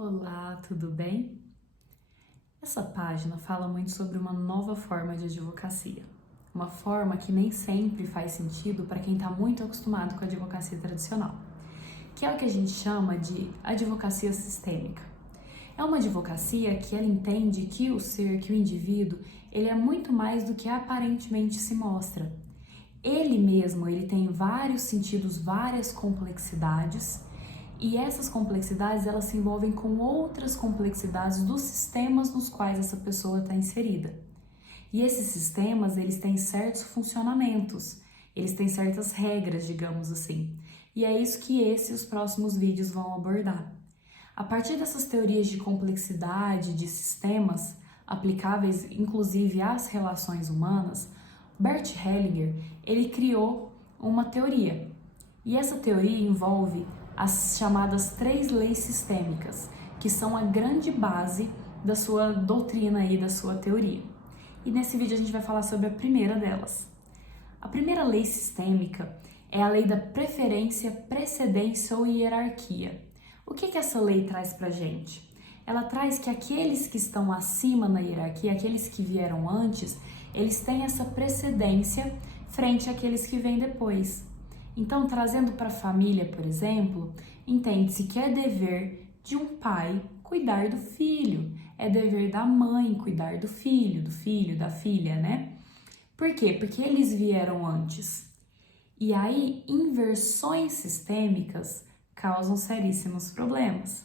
Olá, tudo bem? Essa página fala muito sobre uma nova forma de advocacia. Uma forma que nem sempre faz sentido para quem está muito acostumado com a advocacia tradicional, que é o que a gente chama de advocacia sistêmica. É uma advocacia que ela entende que o ser, que o indivíduo, ele é muito mais do que aparentemente se mostra. Ele mesmo, ele tem vários sentidos, várias complexidades, e essas complexidades elas se envolvem com outras complexidades dos sistemas nos quais essa pessoa está inserida. E esses sistemas, eles têm certos funcionamentos, eles têm certas regras, digamos assim. E é isso que esse e os próximos vídeos vão abordar. A partir dessas teorias de complexidade de sistemas, aplicáveis inclusive às relações humanas, Bert Hellinger, ele criou uma teoria. E essa teoria envolve as chamadas 3 leis sistêmicas, que são a grande base da sua doutrina e da sua teoria. E nesse vídeo a gente vai falar sobre a primeira delas. A primeira lei sistêmica é a lei da preferência, precedência ou hierarquia. O que essa lei traz pra gente? Ela traz que aqueles que estão acima na hierarquia, aqueles que vieram antes, eles têm essa precedência frente àqueles que vêm depois. Então, trazendo para a família, por exemplo, entende-se que é dever de um pai cuidar do filho, é dever da mãe cuidar do filho, da filha, né? Por quê? Porque eles vieram antes. E aí, inversões sistêmicas causam seríssimos problemas.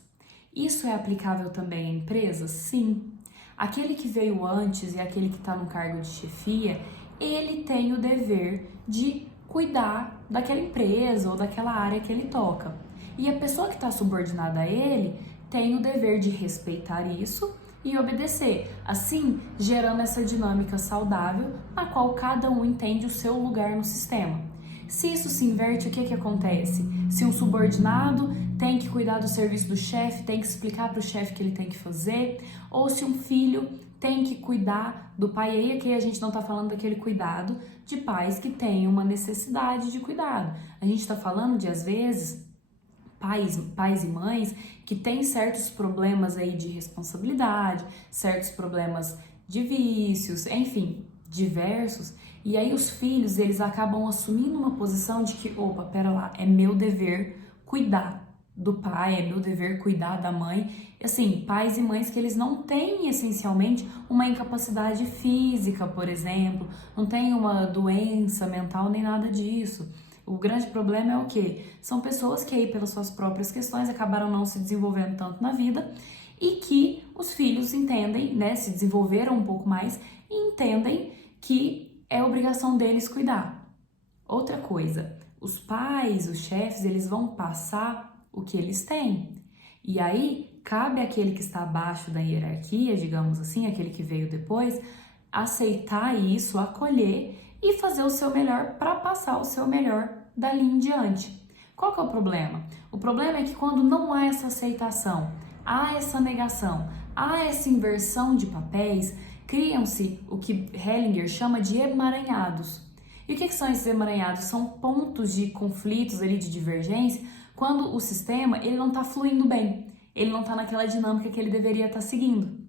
Isso é aplicável também a empresas? Sim. Aquele que veio antes e aquele que está no cargo de chefia, ele tem o dever de cuidar daquela empresa ou daquela área que ele toca. E a pessoa que está subordinada a ele tem o dever de respeitar isso e obedecer, assim gerando essa dinâmica saudável na qual cada um entende o seu lugar no sistema. Se isso se inverte, o que acontece? Se um subordinado tem que cuidar do serviço do chefe, tem que explicar para o chefe o que ele tem que fazer, ou se um filho tem que cuidar do pai, e aí aqui a gente não está falando daquele cuidado de pais que têm uma necessidade de cuidado. A gente está falando de, às vezes, pais e mães que têm certos problemas aí de responsabilidade, certos problemas de vícios, enfim, diversos. E aí os filhos, eles acabam assumindo uma posição de que, opa, pera lá, é meu dever cuidar do pai, é meu dever cuidar da mãe. Assim, pais e mães que eles não têm essencialmente uma incapacidade física, por exemplo, não têm uma doença mental nem nada disso. O grande problema é o quê? São pessoas que aí pelas suas próprias questões acabaram não se desenvolvendo tanto na vida e que os filhos entendem, né, se desenvolveram um pouco mais e entendem que é obrigação deles cuidar. Outra coisa, os pais, os chefes, eles vão passar o que eles têm. E aí, cabe àquele que está abaixo da hierarquia, digamos assim, aquele que veio depois, aceitar isso, acolher e fazer o seu melhor para passar o seu melhor dali em diante. Qual que é o problema? O problema é que quando não há essa aceitação, há essa negação, há essa inversão de papéis, criam-se o que Hellinger chama de emaranhados. E o que são esses emaranhados? São pontos de conflitos ali, de divergência, quando o sistema ele não está fluindo bem, ele não está naquela dinâmica que ele deveria estar seguindo.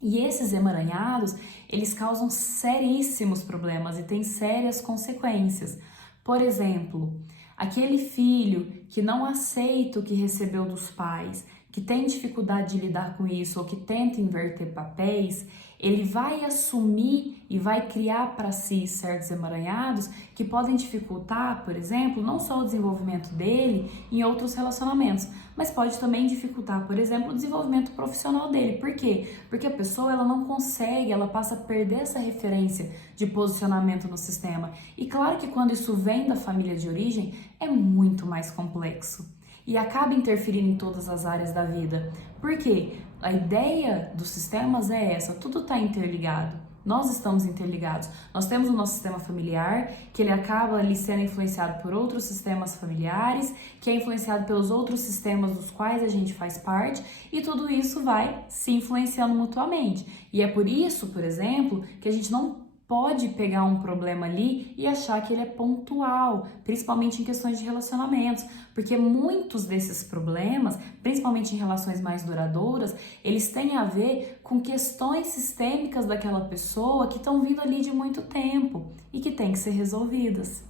E esses emaranhados, eles causam seríssimos problemas e têm sérias consequências. Por exemplo, aquele filho que não aceita o que recebeu dos pais, que tem dificuldade de lidar com isso ou que tenta inverter papéis, ele vai assumir e vai criar para si certos emaranhados que podem dificultar, por exemplo, não só o desenvolvimento dele em outros relacionamentos, mas pode também dificultar, por exemplo, o desenvolvimento profissional dele. Por quê? Porque a pessoa ela não consegue, ela passa a perder essa referência de posicionamento no sistema. E claro que quando isso vem da família de origem, é muito mais complexo. E acaba interferindo em todas as áreas da vida. Por quê? A ideia dos sistemas é essa, tudo está interligado. Nós estamos interligados. Nós temos o nosso sistema familiar, que ele acaba ali sendo influenciado por outros sistemas familiares, que é influenciado pelos outros sistemas dos quais a gente faz parte, e tudo isso vai se influenciando mutuamente. E é por isso, por exemplo, que a gente não pode pegar um problema ali e achar que ele é pontual, principalmente em questões de relacionamentos, porque muitos desses problemas, principalmente em relações mais duradouras, eles têm a ver com questões sistêmicas daquela pessoa que estão vindo ali de muito tempo e que têm que ser resolvidas.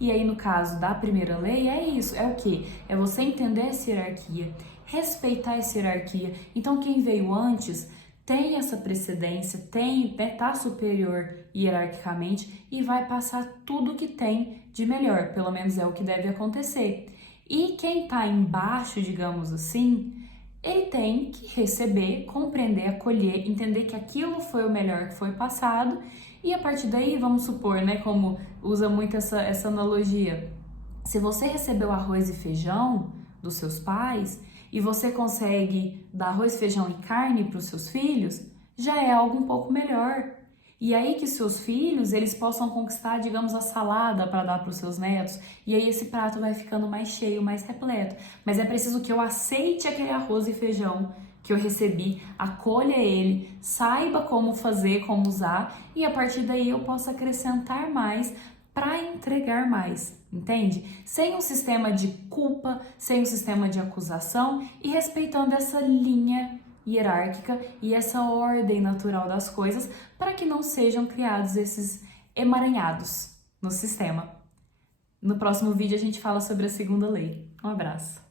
E aí, no caso da primeira lei, é isso, é o quê? É você entender essa hierarquia, respeitar essa hierarquia. Então, quem veio antes tem essa precedência, tá superior hierarquicamente e vai passar tudo que tem de melhor, pelo menos é o que deve acontecer. E quem tá embaixo, digamos assim, ele tem que receber, compreender, acolher, entender que aquilo foi o melhor que foi passado e a partir daí, vamos supor, né, como usa muito essa analogia, se você recebeu arroz e feijão dos seus pais e você consegue dar arroz, feijão e carne para os seus filhos, já é algo um pouco melhor. E aí que seus filhos, eles possam conquistar, digamos, a salada para dar para os seus netos, e aí esse prato vai ficando mais cheio, mais repleto. Mas é preciso que eu aceite aquele arroz e feijão que eu recebi, acolha ele, saiba como fazer, como usar, e a partir daí eu posso acrescentar mais para entregar mais, entende? Sem um sistema de culpa, sem um sistema de acusação e respeitando essa linha hierárquica e essa ordem natural das coisas para que não sejam criados esses emaranhados no sistema. No próximo vídeo a gente fala sobre a segunda lei. Um abraço!